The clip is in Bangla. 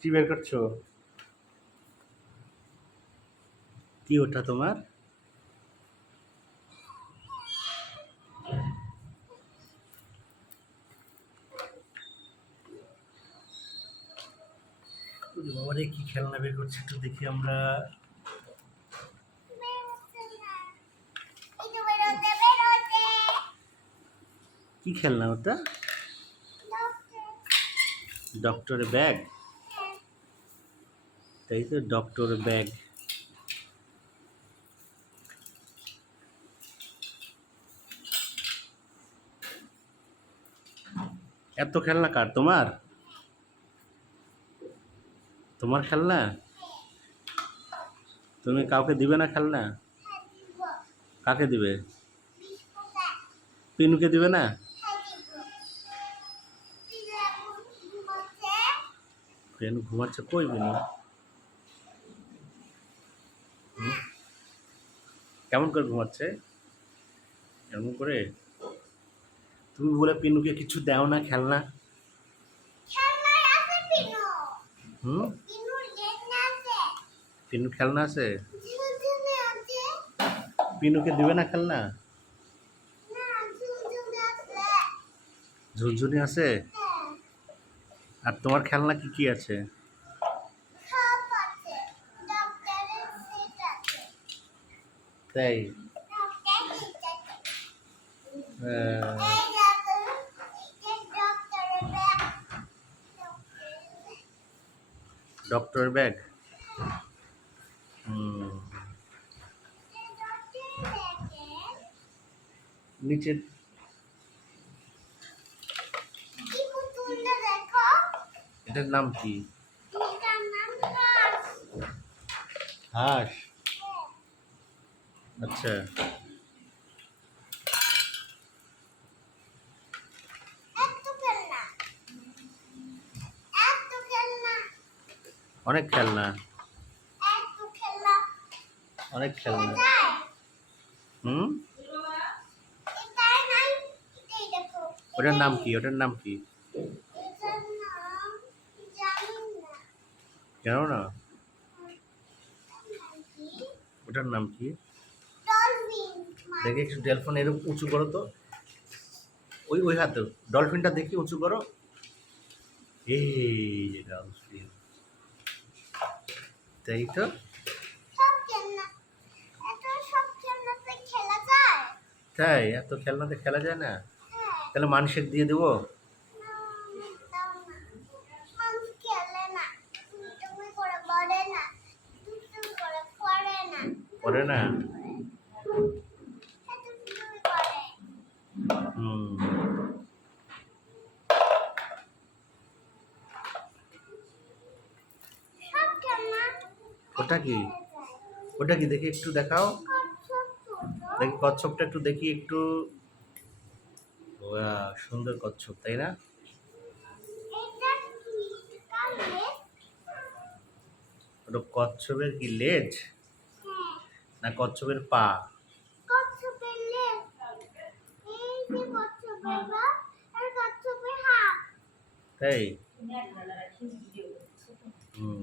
কি বের করছ? কি ওটা তোমার? বাবারে কি খেলনা বের করছে একটু দেখি আমরা। কি খেলনা ওটা? ডক্টরের ব্যাগ তাই তো ডক্টর ব্যাগ এত খেলনা কার তোমার? তোমার খেলনা? তুমি কাউকে দিবে না খেলনা? কাকে দিবে? পিনুকে দিবে না? পিনু ঘুমাচ্ছে কই পিনু? কেমন করে ঘুমাচ্ছে? এমন করে? তুমি বলে পিনুকে কিছু দাও না খেলনা। হুম? পিনু খেলনা আছে? পিনুকে দিবে না খেলনা? ঝুনঝুনি আছে? আর তোমার খেলনা কি কি আছে? তাই? আহ, ডক্টরের ব্যাগ? নিচে এটার নাম কি? হাঁস? আচ্ছা। অনেক খেলনা অনেক খেলনা হুম? ওটার নাম কি? ওটার নাম কি? জানো না? ওটার নাম কি? দেখে একটু ডেলফোন এরকম উঁচু করো তো। ওই ওই হাতে ডলফিনটা দেখি উঁচু করো। এই যে ডলফিন। তাই তো? তাই এত খেলনাতে খেলা যায় না? তাহলে মানুষের দিয়ে দেবো? করে না হুম ওটা কি? ওটা কি? দেখি একটু দেখাও। দেখি কচ্ছপটা একটু দেখি একটু। সুন্দর কচ্ছপ তাই না? ওটা কচ্ছপের কি লেজ? না কচ্ছপের পা? তাই হুম